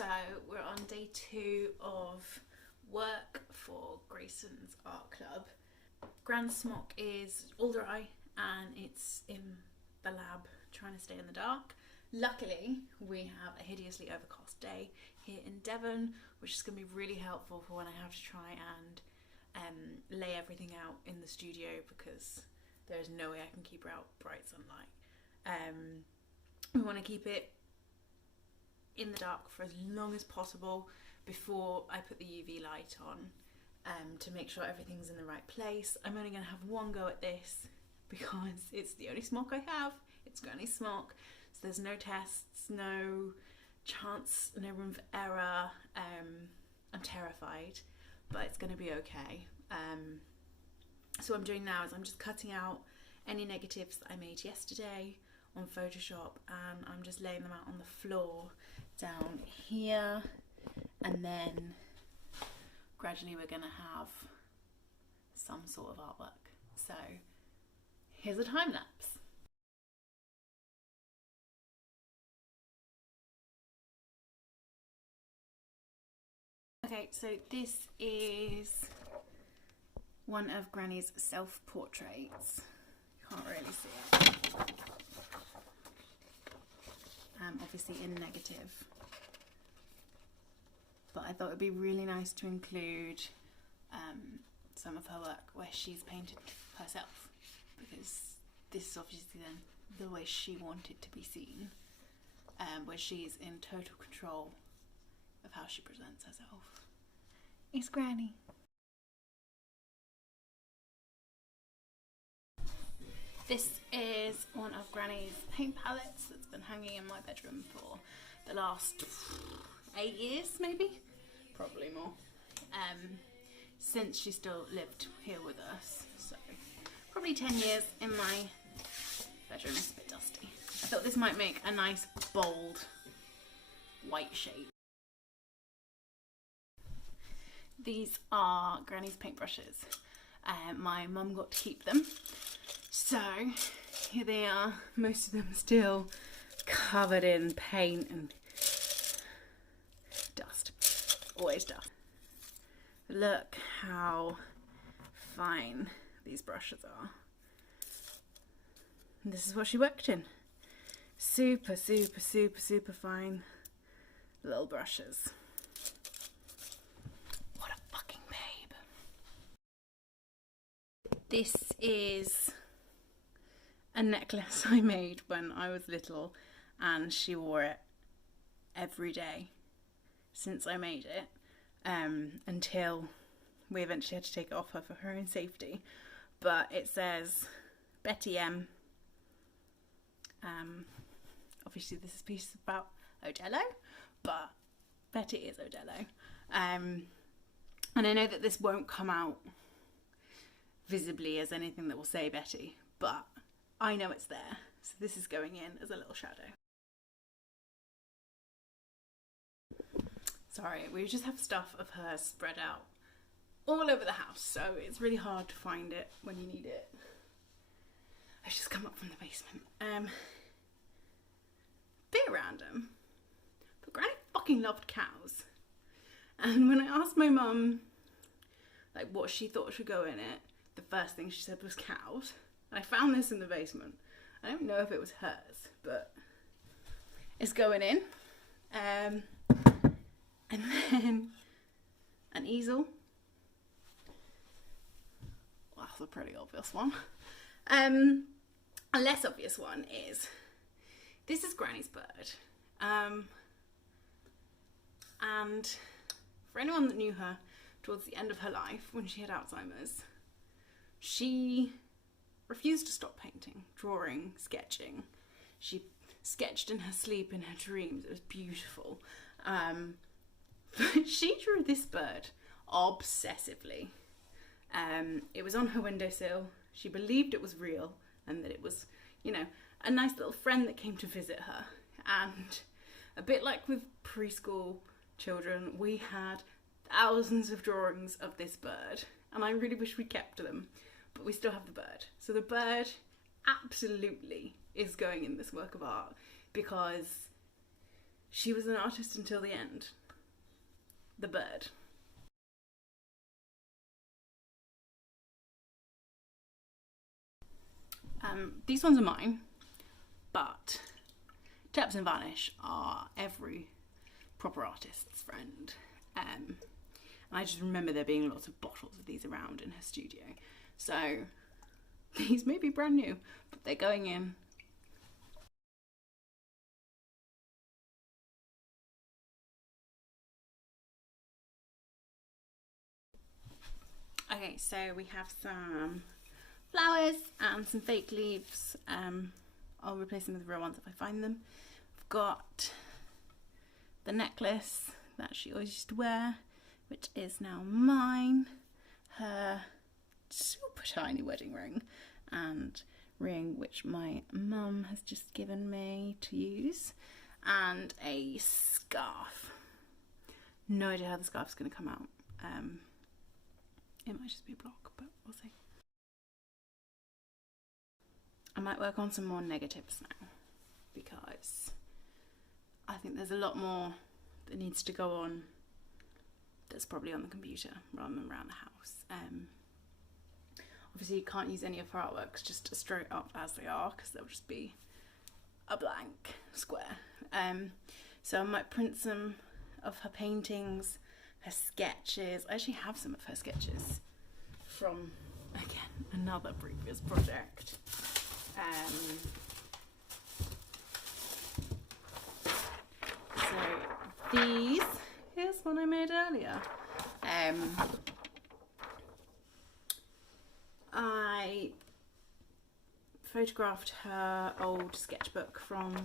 So we're on day 2 of work for Grayson's art club. Gran Smock is all dry and it's in the lab trying to stay in the dark. Luckily, we have a hideously overcast day here in Devon, which is going to be really helpful for when I have to try and lay everything out in the studio, because there's no way I can keep out bright sunlight. We want to keep it in the dark for as long as possible before I put the UV light on, to make sure everything's in the right place. I'm only going to have one go at this because it's the only smock I have. It's Granny Smock, so there's no tests, no chance, no room for error. I'm terrified, but it's going to be okay. So what I'm doing now is I'm just cutting out any negatives that I made yesterday on Photoshop, and I'm just laying them out on the floor down here, and then gradually we're going to have some sort of artwork. So here's a time lapse. Okay, so this is one of Granny's self-portraits. Can't really see it. Obviously in negative. But I thought it would be really nice to include some of her work where she's painted herself, because this is obviously then the way she wanted to be seen, where she's in total control of how she presents herself. It's Granny. This is one of Granny's paint palettes that's been hanging in my bedroom for the last 8 years, maybe? Probably more. Since she still lived here with us. So probably 10 years in my bedroom. It's a bit dusty. I thought this might make a nice bold white shade. These are Granny's paintbrushes. My mum got to keep them. So here they are, most of them still covered in paint and dust, always dust. Look how fine these brushes are. And this is what she worked in. Super, super, super, super fine little brushes. What a fucking babe. This is a necklace I made when I was little, and she wore it every day since I made it, until we eventually had to take it off her for her own safety. But it says Betty M. Obviously this is a piece about Odello, but Betty is Odello. And I know that this won't come out visibly as anything that will say Betty, but I know it's there, so this is going in as a little shadow. Sorry, we just have stuff of her spread out all over the house, so it's really hard to find it when you need it. I've just come up from the basement. Bit random, but Granny fucking loved cows. And when I asked my mum like what she thought should go in it, the first thing she said was cows. I found this in the basement. I don't know if it was hers, but it's going in. And then an easel. Well, that's a pretty obvious one. A less obvious one is, this is Granny's bird. And for anyone that knew her towards the end of her life, when she had Alzheimer's, she refused to stop painting, drawing, sketching. She sketched in her sleep, in her dreams. It was beautiful. But she drew this bird obsessively. It was on her windowsill. She believed it was real and that it was, you know, a nice little friend that came to visit her. And a bit like with preschool children, we had thousands of drawings of this bird, and I really wish we kept them. But we still have the bird. So the bird absolutely is going in this work of art, because She was an artist until the end. The bird. These ones are mine, but Taps and Vanish are every proper artist's friend. And I just remember there being lots of bottles of these around in her studio. So these may be brand new, but they're going in. Okay, so we have some flowers and some fake leaves. I'll replace them with real ones if I find them. I've got the necklace that she always used to wear, which is now mine. Her super tiny wedding ring and ring which my mum has just given me to use, and a scarf. No idea how the scarf's going to come out. It might just be a block, but we'll see. I might work on some more negatives now, because I think there's a lot more that needs to go on that's probably on the computer rather than around the house. Obviously you can't use any of her artworks just straight up as they are, because they'll just be a blank square. So I might print some of her paintings, her sketches. I actually have some of her sketches from, again, another previous project. So these, here's one I made earlier. I photographed her old sketchbook from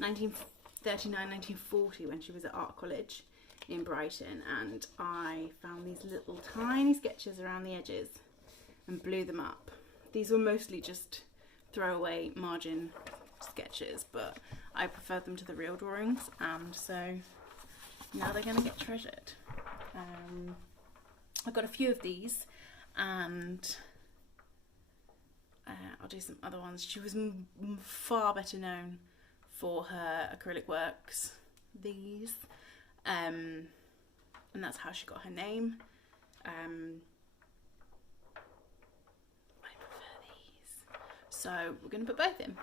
1939-1940 when she was at art college in Brighton, and I found these little tiny sketches around the edges and blew them up. These were mostly just throwaway margin sketches, but I preferred them to the real drawings, and so now they're going to get treasured. I've got a few of these, and I'll do some other ones. She was far better known for her acrylic works, these, and that's how she got her name. I prefer these, so we're going to put both in.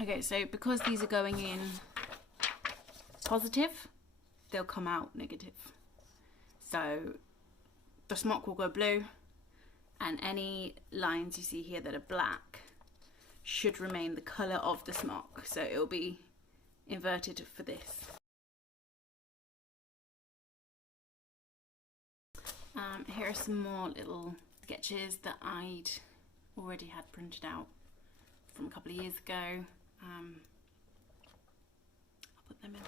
Okay, so because these are going in positive, they'll come out negative. So the smock will go blue, and any lines you see here that are black should remain the colour of the smock, so it'll be inverted for this. Here are some more little sketches that I'd already had printed out from a couple of years ago. I'll put them in.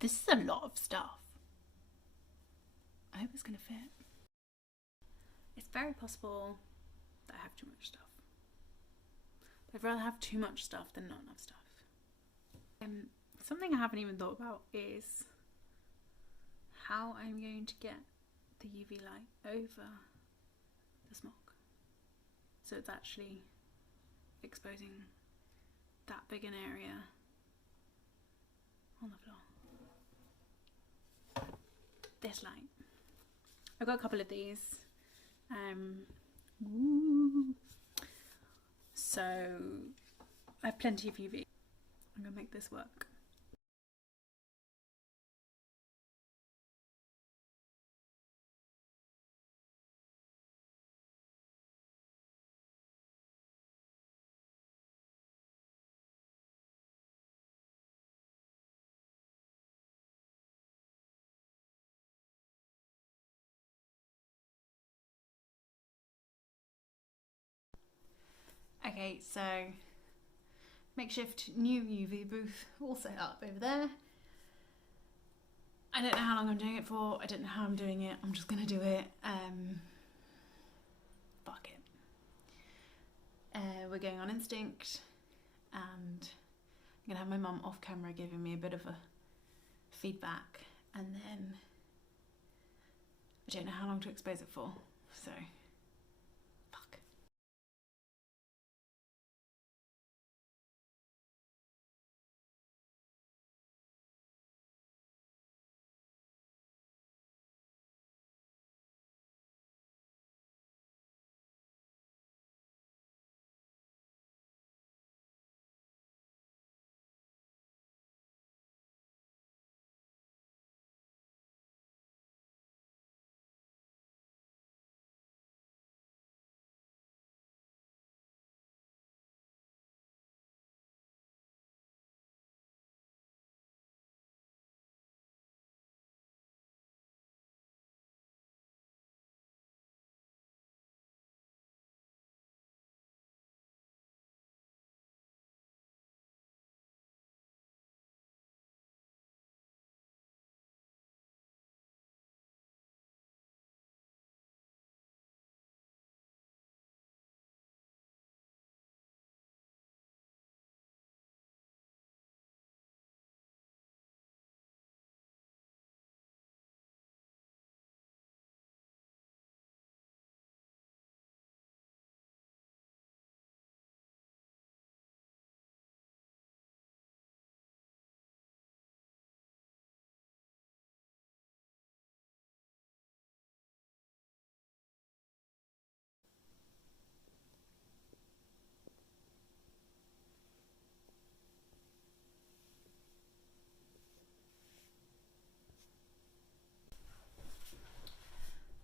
This is a lot of stuff. I hope it's going to fit. It's very possible that I have too much stuff. I'd rather have too much stuff than not enough stuff. Something I haven't even thought about is how I'm going to get the UV light over the smock, so it's actually exposing that big an area on the floor. This light. I've got a couple of these. So I have plenty of UV. I'm gonna make this work. Okay, so makeshift new UV booth all set up over there. I don't know how long I'm doing it for. I don't know how I'm doing it. I'm just gonna do it. Fuck it. We're going on instinct, and I'm gonna have my mum off camera giving me a bit of a feedback, and then I don't know how long to expose it for, so fuck.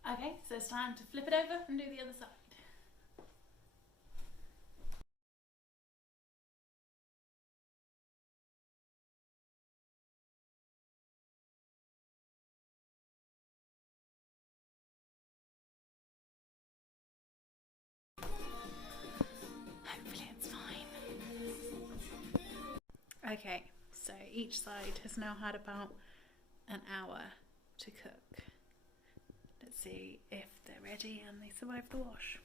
Okay, so it's time to flip it over and do the other side. Hopefully it's fine. Okay, so each side has now had about an hour to cook. Let's see if they're ready and they survive the wash.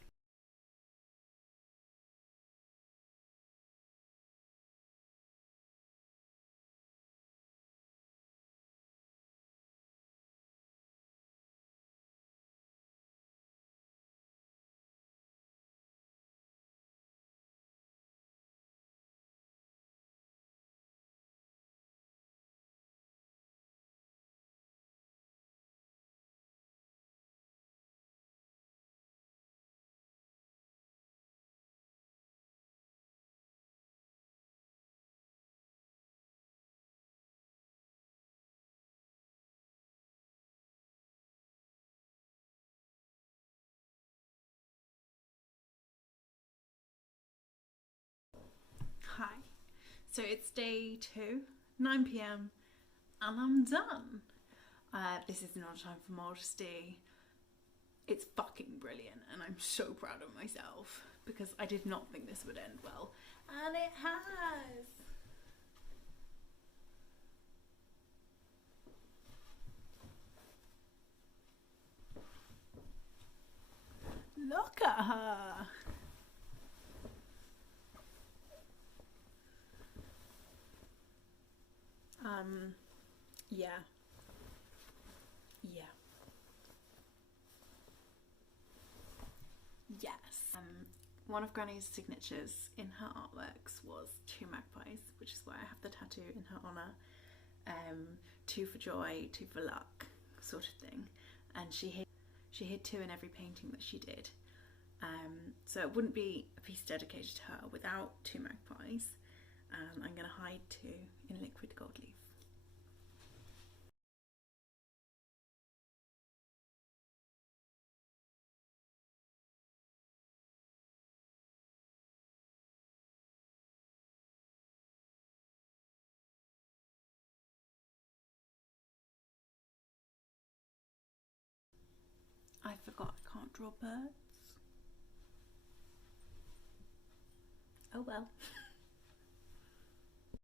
Hi, so it's day 2, 9 p.m, and I'm done. This is not a time for modesty. It's fucking brilliant, and I'm so proud of myself because I did not think this would end well, and it has. Look at her. Yeah. Yeah. Yes. One of Granny's signatures in her artworks was 2 magpies, which is why I have the tattoo in her honour. 2 for joy, 2 for luck, sort of thing. And she hid 2 in every painting that she did. So it wouldn't be a piece dedicated to her without 2 magpies. I'm going to hide 2 in liquid gold leaf. I forgot I can't draw birds. Oh well.